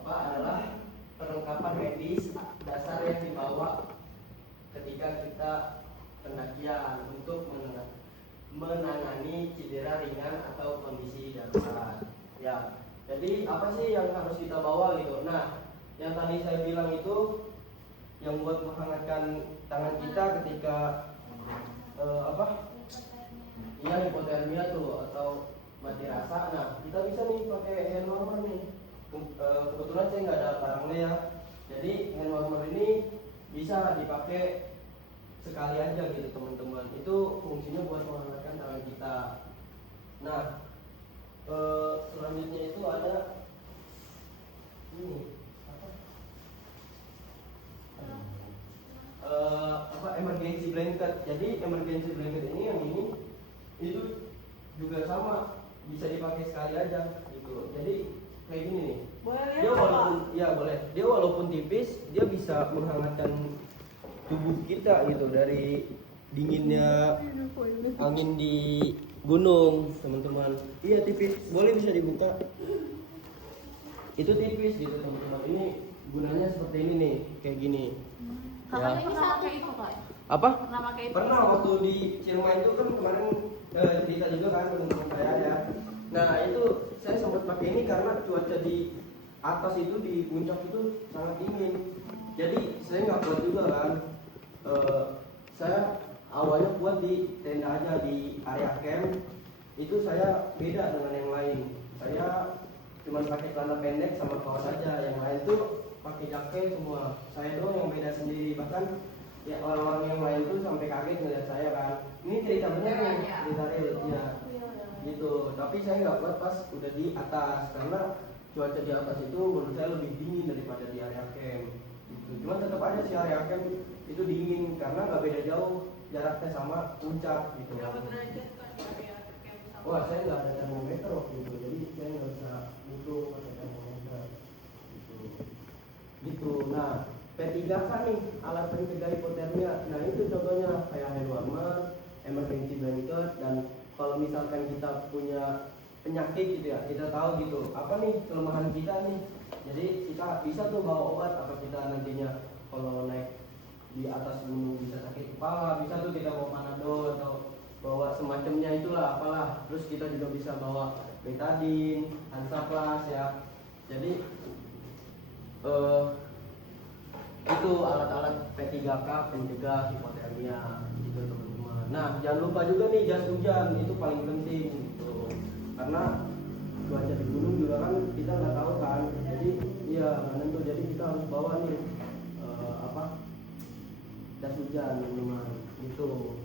adalah perlengkapan medis dasar yang dibawa ketika kita pendakian untuk menangani cedera ringan atau kondisi darurat. Ya, jadi apa sih yang harus kita bawa gitu? Nah, yang tadi saya bilang itu yang buat menghangatkan tangan kita ketika Iya, hipotermia tuh atau mati rasa. Nah, kita bisa nih pakai hand warmer nih. Kebetulan saya nggak ada barangnya ya. Jadi hand warmer ini bisa dipakai sekali aja gitu teman-teman. Itu fungsinya buat menghangatkan tangan kita. Nah, selanjutnya itu ada ini emergency blanket. Jadi emergency blanket ini yang ini itu juga sama, bisa dipakai sekali aja gitu. Jadi kayak gini nih. Boleh lihat Dia nggak, walaupun Kak? ya boleh. Dia walaupun tipis, dia bisa menghangatkan tubuh kita gitu dari dinginnya angin di gunung, teman-teman. Iya tipis, boleh bisa dibuka. Itu tipis gitu teman-teman. Ini gunanya seperti ini nih, kayak gini. Kakaknya Ya. pernah pakai itu kak? Apa? Pernah pakai itu? Pernah waktu di Ciremai itu kan kemarin cerita juga kan teman-teman saya ya. Nah itu saya sempat pakai ini karena cuaca di atas itu di puncak itu sangat dingin. Jadi saya nggak kuat juga kan. Saya awalnya buat di tenda aja di area camp. Itu saya beda dengan yang lain. Saya cuma pakai celana pendek sama kaos saja. Yang lain tuh pakai jaket semua. Saya doang yang beda sendiri. Bahkan ya orang-orang yang lain tuh sampai kaget ngeliat saya kan. Ini cerita bener nih, cerita real ya. Gitu. Tapi saya nggak kuat pas udah di atas karena cuaca di atas itu menurut saya lebih dingin daripada di area camp. Gitu. Cuma tetap aja sih area camp itu dingin karena nggak beda jauh jaraknya sama puncak gitu. Berapa derajat kan di area camp sama? Wah saya nggak ada termometer waktu itu, jadi saya nggak bisa hitung pakai termometer. Gitu. Nah, P3K nih alat pencegah hipotermia. Nah itu contohnya kayak hand warmer, emergency blanket, dan kalau misalkan kita punya penyakit gitu ya, kita tahu gitu apa nih kelemahan kita nih. Jadi kita bisa tuh bawa obat. Apa kita nantinya kalau naik di atas gunung bisa sakit kepala, bisa tuh kita bawa panadol atau bawa semacamnya itulah apalah. Terus kita juga bisa bawa betadine, Hansaplast ya. Jadi itu alat-alat P3K pencegah hipotermia gitu teman-teman. Nah jangan lupa juga nih jas hujan, itu paling penting gitu. Karena cuaca di gunung juga kan kita nggak tahu kan, jadi iya nggak nentu, jadi kita harus bawa nih jas hujan teman-teman gitu.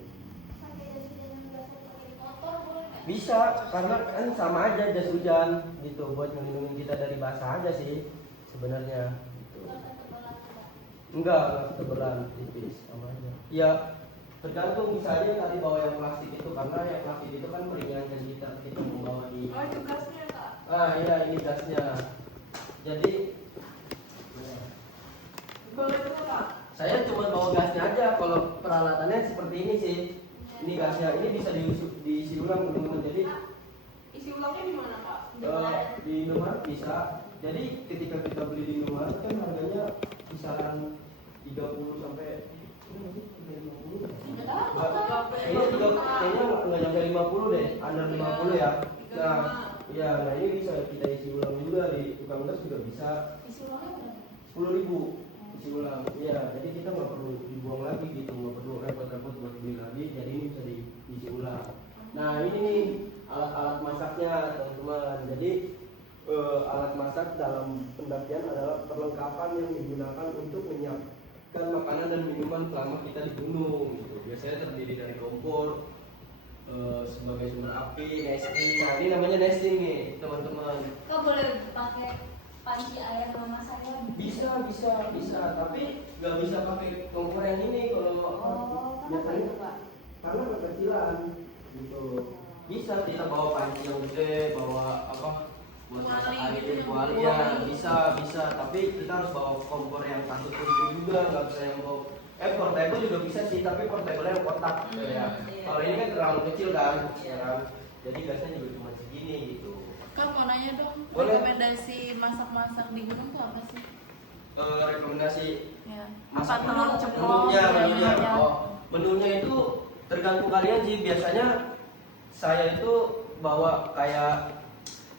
Pakai jas hujan yang biasa pakai di motor boleh nggak? Bisa, karena kan sama aja jas hujan gitu, buat melindungi kita dari basah aja sih sebenarnya gitu. Nggak akan tebalan juga. Enggak tebelan, tipis sama aja. Ya tergantung, bisa aja tadi bawa yang plastik itu, karena yang plastik itu kan meringankan kita membawa di. Oh itu gasnya kak. Ah iya, ini gasnya. Jadi Boleh tuh kak. saya cuma bawa gasnya aja. Kalau peralatannya seperti ini sih. Ini gasnya, ini bisa diisi ulang teman-teman. Jadi Isi ulangnya di mana kak? di Indomaret bisa. Jadi ketika kita beli di Indomaret kan harganya kisaran 30 sampai 50. Kayaknya nggak nyampe 50 deh, under 50 ya. Nah, ya, nah ini bisa kita isi ulang juga di tukang gas juga bisa. Isi ulangnya berapa? 10.000 isi ulang. Iya, jadi kita nggak perlu dibuang lagi gitu, nggak perlu repot-repot buat beli lagi. Jadi ini bisa diisi ulang. Nah ini nih alat-alat masaknya teman-teman. Jadi alat masak dalam pendakian adalah perlengkapan yang digunakan untuk menyiapkan makanan dan minuman selama kita di gunung. Gitu. Biasanya terdiri dari kompor sebagai sumber api, nesting. Nah ini namanya nesting nih teman-teman. Kak boleh pakai panci air mama saya? Bisa, tapi nggak bisa pakai kompor yang ini kalau Kenapa itu kak? karena kekecilan gitu. Bisa kita bawa panci yang gede, bawa apa buat masak air, kuali ya bisa, tapi kita harus bawa kompor yang satu pintu juga, nggak bisa yang bawa portable juga bisa sih, tapi portable yang kotak gitu ya. Kalau ini kan terlalu kecil kan, ya kan? Jadi gasnya juga cuma segini gitu. Kak mau nanya dong, Boleh. rekomendasi masak-masak di gunung tuh apa sih? Rekomendasi Ya. masak Apa telur ceplok? menunya. ya. Menunya itu tergantung kalian sih. Biasanya saya itu bawa kayak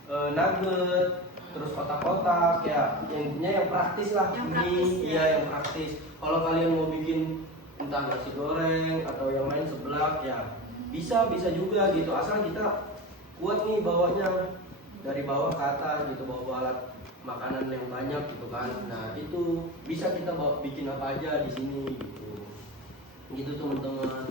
nugget, terus kotak-kotak ya, intinya yang praktis lah. Yang Mie, praktis, ya. iya yang praktis. Kalau kalian mau bikin entah nasi goreng atau yang lain seblak ya bisa juga gitu, asal kita kuat nih bawanya dari bawah ke atas gitu, bawa alat makanan yang banyak gitu kan. Nah itu bisa kita bawa bikin apa aja di sini gitu teman-teman.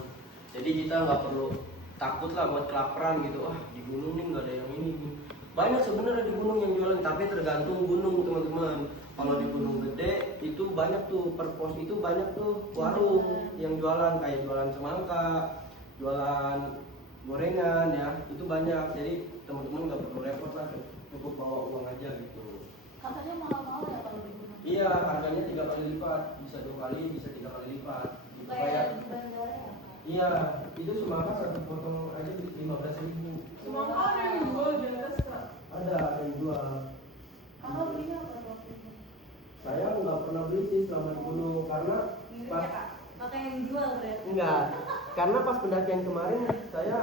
Jadi kita nggak perlu takut lah buat kelaparan gitu. Di gunung nih nggak ada yang ini. Banyak sebenarnya di gunung yang jualan, tapi tergantung gunung teman-teman. Kalau di gunung gede itu banyak tuh, per pos itu banyak tuh warung yang jualan, kayak jualan semangka, jualan gorengan ya, itu banyak. Jadi teman-teman nggak perlu repot lah, cukup bawa uang aja gitu. Katanya mahal-mahal ya kalau di gunung? Iya, harganya 3 kali lipat, bisa 2 kali, bisa 3 kali lipat. Gitu. Kayak di bandara ya? Iya, itu semangka satu potong aja 15.000. Semangka ada yang jual di atas kak. Ada yang jual. Kakak belinya apa waktu itu? Saya nggak pernah beli sih selama di gunung, karena Mirip pas ya kak? Kakak yang jual berarti? enggak, karena pas pendakian kemarin saya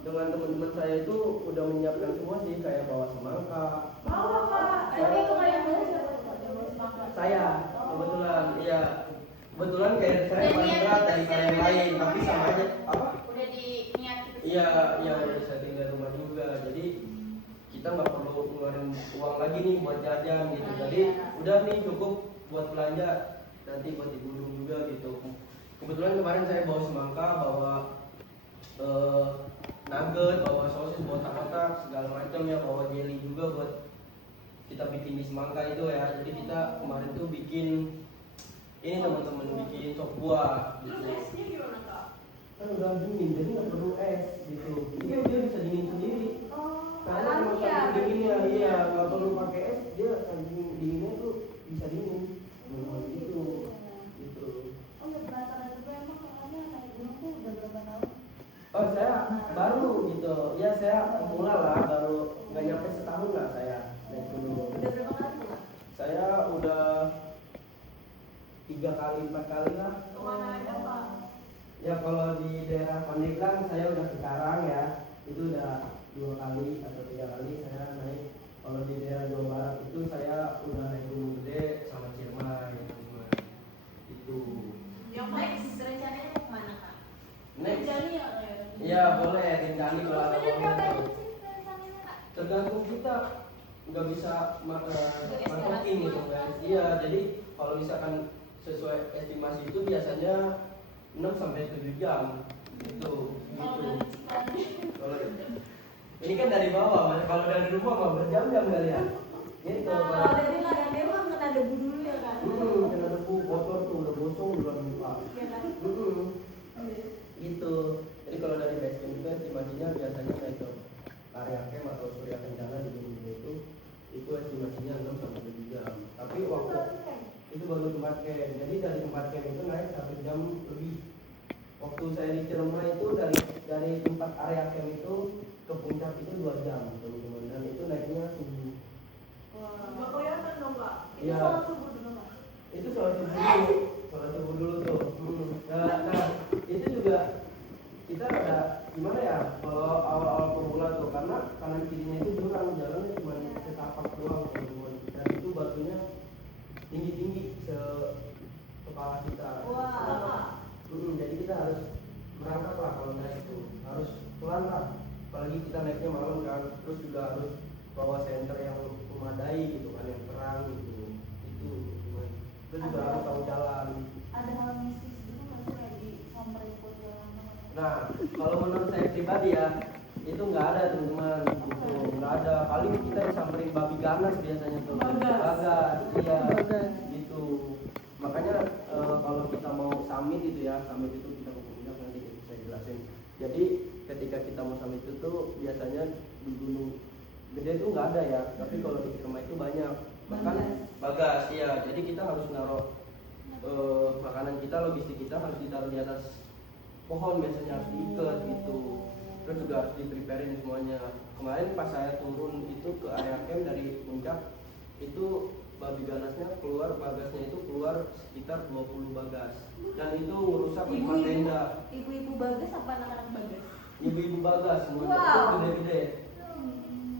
dengan teman-teman saya itu udah menyiapkan semua sih, kayak bawa semangka. Bawa kak. Tapi kalau yang beli siapa tuh? Yang beli semangka? Saya kebetulan, iya kebetulan kayak saya paling berat dari yang lain, tapi sama aja apa? Udah niat gitu. Iya, udah setting dari rumah juga, jadi kita nggak perlu ngeluarin uang lagi nih buat jajan gitu. Jadi udah nih cukup buat belanja nanti buat di gunung juga gitu. Kebetulan kemarin saya bawa semangka, bawa nugget, bawa sosis, bawa kotak-kotak segala macam ya, bawa jelly juga buat kita bikin di semangka itu ya. Jadi kita kemarin tuh bikin ini teman-teman, bikin sop buah Terus gitu. esnya gimana kak? Kan udah dingin, jadi nggak perlu es gitu. Iya, dia bisa dingin sendiri. Karena alami emang ya, saking dinginnya, iya nggak perlu pakai es, dia saking dinginnya tuh bisa dingin. Gitu. Oh ya penasaran juga emang kakaknya naik gunung tuh udah berapa tahun? Oh saya baru gitu, ya saya pemula lah, baru nggak nyampe setahun lah saya naik gunung. Udah berapa kali tuh kak? Saya udah 3 kali 4 kali lah. Kemana aja kak? Ya kalau di daerah Pandeglang saya udah ke Karang ya, itu udah 2 kali atau 3 kali saya naik. Kalau di daerah Jawa Barat itu saya udah naik Gunung Gede sama Ciremai teman-teman. Next rencananya mau kemana kak? Next, Jadi ya kayak. iya boleh Rinjani kalau ada Maksudnya momen ngapain tuh. sih rencananya kak? Tergantung kita nggak bisa matokin gitu kan. Iya, jadi kalau misalkan sesuai estimasi itu biasanya 6 sampai 7 jam gitu. Kalau Gitu. dari Cikarang. Kalau ini kan dari bawah, Mas. Kalau dari rumah mah berjam-jam kali ya. Gitu. Kalau dari ladang dewa kena debu dulu ya kan. Kena debu kotor tuh udah gosong udah lupa. Iya kan. Gitu. Jadi kalau dari base camp itu estimasinya biasanya naik ke area camp atau surya kencana di gunung itu estimasinya 6 sampai 7 jam. Tapi waktu itu baru tempat camp. Jadi dari tempat camp itu naik 1 jam lebih. Waktu saya di Ciremai itu dari tempat area camp itu ke puncak itu 2 jam teman-teman, dan itu naiknya subuh. Nggak kelihatan dong kak. Itu Iya. salah subuh dulu kak. Itu sholat subuh dulu tuh. Nah, itu juga kita ada gimana ya kalau awal-awal pemula tuh, karena kanan kirinya itu jurang, jalannya cuma setapak doang teman-teman, dan itu batunya tinggi-tinggi kepala kita. Wah. Jadi kita harus merangkak lah kalau naik itu, harus pelan lah, apalagi kita naiknya malam kan, terus juga harus bawa senter yang memadai gitu kan, yang terang gitu, itu teman. Terus juga harus tahu jalan. Ada hal mistis gitu nggak sih kayak di samperin buat jalan? Nah, kalau menurut saya pribadi ya, itu nggak ada teman-teman, gitu, nggak ada. Paling kita disamperin babi ganas biasanya tuh. Bagas, iya, gitu. Makanya kalau kita mau summit itu ya, summit itu kita ke puncak nanti saya jelasin. Jadi ketika kita mau summit itu tuh biasanya di gunung gede itu nggak ada ya, tapi kalau di Ciremai itu banyak. Bahkan bagas, iya. Jadi kita harus naruh makanan kita, logistik kita harus ditaruh di atas pohon, biasanya harus diikat gitu. Terus juga harus di-preparein semuanya. Kemarin pas saya turun itu ke area camp dari puncak, itu babi ganasnya keluar, bagasnya itu keluar sekitar 20 bagas. Dan itu merusak 5 tenda. Ibu-ibu bagas apa anak-anak bagas? Ibu-ibu bagas semuanya, Wow. itu gede-gede.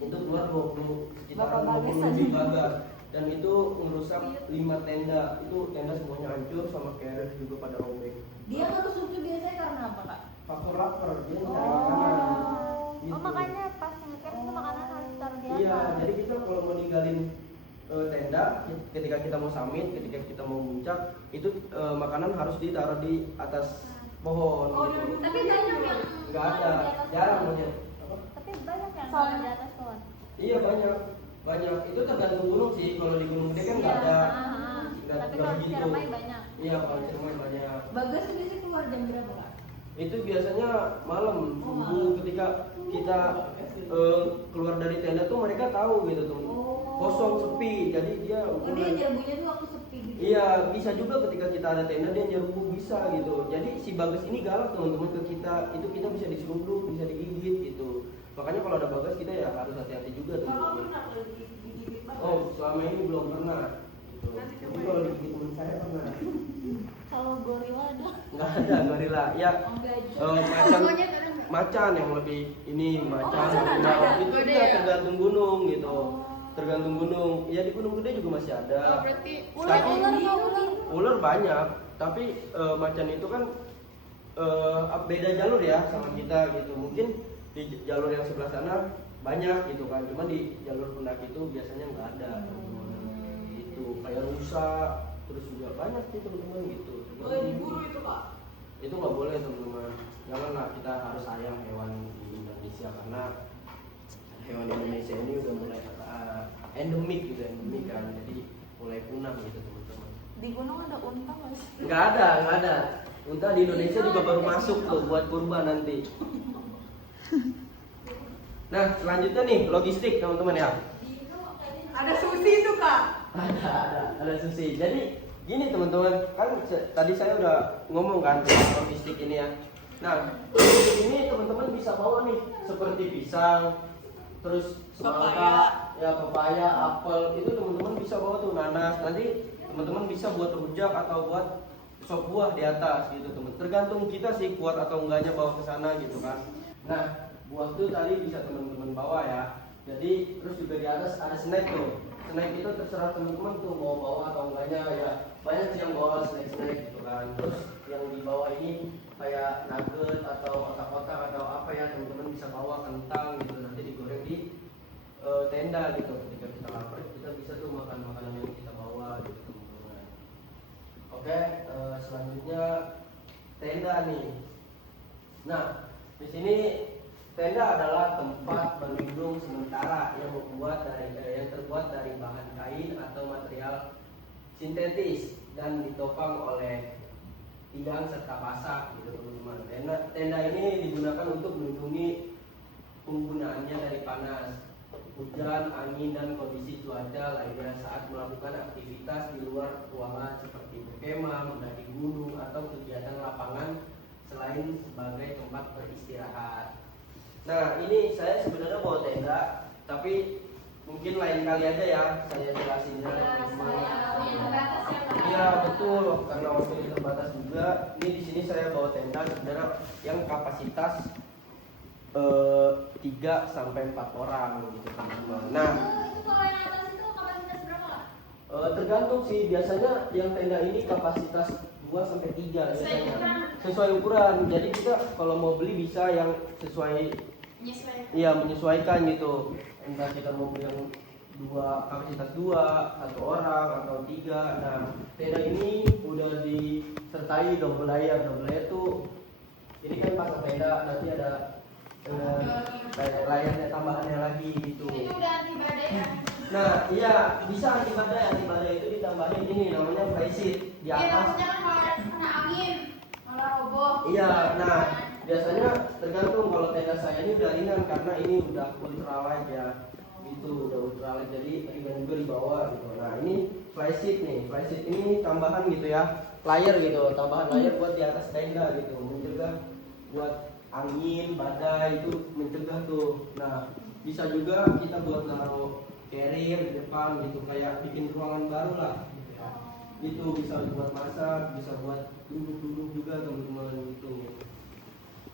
Itu keluar 20, sekitar Bapak bagas 20 lebih bagas. Dan itu merusak 5 tenda. Itu tenda semuanya hancur, sama carrier juga pada robek. Dia ngerusuk tuh biasanya karena apa kak? Faktor lapar, dia mencari makanan. Gitu. Oh makanya pas ngecamp itu makanan harus ditaruh di atas. Iya, jadi kita kalau mau ninggalin tenda, ketika kita mau summit, ketika kita mau puncak, itu makanan harus ditaruh di atas pohon. Gitu. Tapi banyak yang Nggak ada, jarang banyak. Apa? Tapi banyak yang Soalnya- di atas pohon. Iya banyak, banyak. Itu tergantung gunung sih. Kalau di gunung gede kan nggak ada. Nggak Tapi kalau di begitu. Ciremai banyak. Iya, kalau di Ciremai banyak. Bagas tuh biasanya keluar jam berapa kak? Itu biasanya malam subuh, ketika kita keluar dari tenda tuh mereka tahu gitu tuh. Kosong, sepi, jadi dia Oh dia mulai. nyerbunya tuh waktu sepi gitu. Iya, bisa juga ketika kita ada tenda dia nyerbu, bisa gitu. Jadi si bagas ini galak teman-teman ke kita, itu kita bisa diseruduk, bisa digigit gitu. Makanya kalau ada bagas kita ya harus hati-hati juga Kakak teman-teman. pernah kalau digigit bagas? Oh, selama ini belum pernah. Gitu. Tapi kalau digigit teman saya pernah. Kalau gorila ada. Nggak ada gorila. Ya, macan, monyet ada nggak? macan yang lebih ini macan. macan ada. Nah, itu Ada juga ya? tergantung gunung gitu. Tergantung gunung. Ya di gunung gede juga masih ada. Oh berarti Tapi ular. ular banyak, tapi macan itu kan beda jalur ya sama kita gitu. Mungkin di jalur yang sebelah sana banyak gitu kan, cuma di jalur pendaki itu biasanya nggak ada. Itu kayak rusa, terus juga banyak sih teman-teman gitu. Boleh diburu itu kak. Itu nggak boleh teman-teman. Janganlah, kita harus sayang hewan di Indonesia, karena hewan Indonesia ini udah mulai endemik gitu, endemik kan, jadi mulai punah gitu teman-teman. Di gunung ada unta mas? Nggak ada. Unta di Indonesia juga baru masuk tuh buat kurban nanti. Nah, selanjutnya nih logistik teman-teman ya. Ada sushi itu kak. Ada sushi. Jadi gini teman-teman, kan tadi saya udah ngomong kan tentang logistik ini ya. Nah, logistik ini teman-teman bisa bawa nih seperti pisang, terus semangka, ya pepaya, apel, itu teman-teman bisa bawa tuh, nanas. Nanti teman-teman bisa buat rujak atau buat sop buah di atas gitu teman. Tergantung kita sih kuat atau enggaknya bawa ke sana gitu kan. Nah, buah tuh tadi bisa teman-teman bawa ya. Jadi terus juga di atas ada snack tuh. snack itu terserah teman-teman tuh mau bawa atau enggaknya ya. Banyak sih yang bawa snack gitu kan. Terus yang dibawa ini kayak nugget atau otak-otak atau apa ya, teman-teman bisa bawa kentang gitu, nanti digoreng di tenda gitu. Ketika kita lapar kita bisa tuh makan makanan yang kita bawa gitu teman-teman. Oke, selanjutnya tenda nih. Nah, di sini tenda adalah tempat berlindung sementara yang terbuat dari bahan kain atau material sintetis dan ditopang oleh tiang serta pasak gitu teman-teman. Tenda ini digunakan untuk melindungi penggunaannya dari panas, hujan, angin, dan kondisi cuaca lainnya saat melakukan aktivitas di luar ruangan seperti berkemah, mendaki gunung, atau kegiatan lapangan selain sebagai tempat beristirahat. Nah, ini saya sebenarnya bawa tenda, tapi mungkin lain kali aja ya saya jelasinnya. Iya betul, karena waktu terbatas juga. Ini di sini saya bawa tenda sebenarnya yang kapasitas 3 sampai 4 orang gitu teman-teman. Nah, Itu kalau yang atas itu kapasitas berapa Kak? tergantung sih, biasanya yang tenda ini kapasitas 2 sampai 3 biasanya. Sesuai ukuran. Jadi kita kalau mau beli bisa yang sesuai, iya menyesuaikan gitu. Entah kita mau beli yang kapasitas 2, 1 orang atau 3. Nah, tenda ini udah disertai double layer. Double layer tuh ini kan pasang tenda, nanti ada layarnya tambahannya lagi gitu. Ini udah anti badai ya? Nah, iya bisa anti badai. Anti badai itu ditambahin ini namanya flysheet di Iya, atas. maksudnya kan kalau ada kena angin malah roboh. Iya, nah biasanya tergantung. Kalau tenda saya ini udah ringan karena ini udah ultralight ya, itu udah ultralight jadi ringan juga di bawah gitu. Nah ini flysheet nih, flysheet ini tambahan gitu ya, layer gitu, tambahan layer buat di atas tenda gitu, mencegah buat angin, badai itu mencegah tuh. Nah bisa juga kita buat naruh carrier di depan gitu, kayak bikin ruangan baru lah gitu ya. Itu bisa buat masak, bisa buat duduk-duduk juga teman-teman gitu.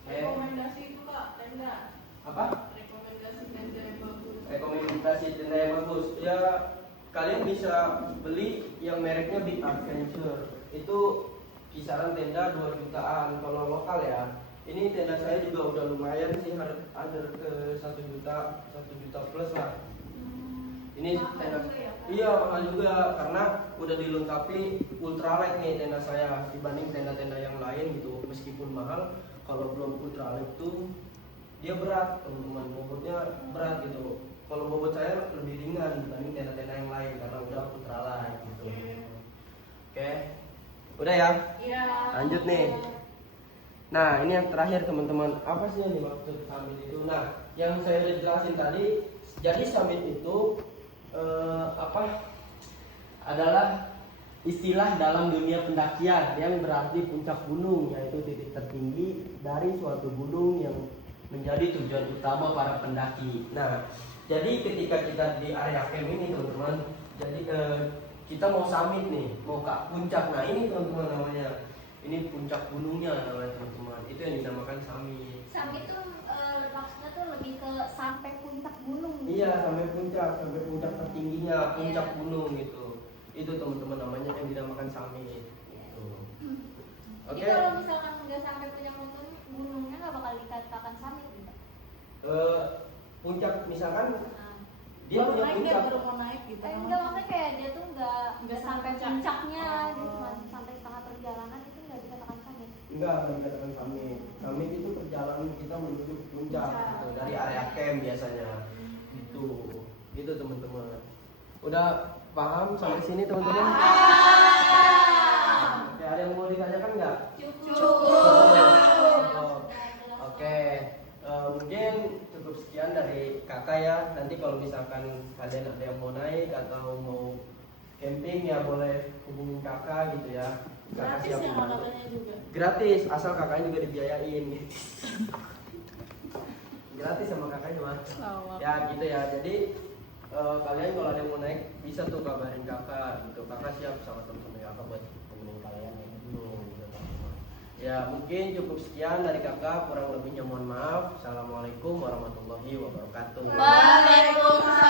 Rekomendasi itu Kak, tenda. Apa? Rekomendasi tenda yang bagus. Rekomendasi tenda yang bagus ya, kalian bisa beli yang mereknya Big Adventure. Itu kisaran tenda 2 jutaan kalau lokal ya. Ini tenda saya juga udah lumayan sih, ada ke 1 juta plus lah. Ini tenda, iya mahal juga karena udah dilengkapi ultralight nih tenda saya dibanding tenda-tenda yang lain gitu. Meskipun mahal, kalau belum ultralight tuh dia berat teman-teman, bobotnya berat gitu. Kalau bobot saya lebih ringan dibanding tenda-tenda yang lain karena udah ultralight gitu. Oke, udah ya. Iya. Lanjut nih. Nah ini yang terakhir teman-teman, apa sih yang dimaksud summit itu? Nah yang saya udah jelasin tadi, jadi summit itu adalah istilah dalam dunia pendakian yang berarti puncak gunung, yaitu titik tertinggi dari suatu gunung yang menjadi tujuan utama para pendaki. Nah jadi ketika kita di area camp ini teman-teman, jadi kita mau summit nih, mau ke puncak. Nah ini teman-teman namanya, ini puncak gunungnya namanya teman-teman, itu yang dinamakan summit. Summit itu maksudnya tuh lebih ke sampai puncak gunung. Iya sampai puncak tertingginya, puncak gunung gitu. Itu teman-teman namanya yang dinamakan summit. Gitu. Oke. Jadi kalau misalkan nggak sampai puncak gunung, gunungnya nggak bakal dikatakan summit gitu. Puncak misalkan Nah. dia baru punya naik puncak. baru mau naik gitu. Enggak, maksudnya kayak dia tuh nggak sampai puncak. puncaknya, dia Oh. cuma sampai setengah perjalanan itu nggak dikatakan summit. Enggak dikatakan summit. Summit itu perjalanan kita menuju puncak gitu, dari area camp biasanya. Gitu teman-teman. Udah paham sampai sini teman-teman? Oke, ada yang mau ditanyakan nggak? Cukup. Oke, mungkin cukup sekian dari kakak ya. Nanti kalau misalkan kalian ada yang mau naik atau mau camping ya boleh hubungin kakak gitu ya. Kakak Gratis siap ya membantu. kakaknya juga. Gratis, asal kakaknya juga dibiayain. Gratis sama kakaknya mah. Sama. Ya gitu ya. Jadi kalian kalau ada yang mau naik bisa tuh kabarin kakak gitu. Kakak siap sama teman-teman kakak buat temenin kalian naik gunung gitu teman-teman. Ya mungkin cukup sekian dari kakak, kurang lebihnya mohon maaf. Assalamualaikum warahmatullahi wabarakatuh. Waalaikumsalam.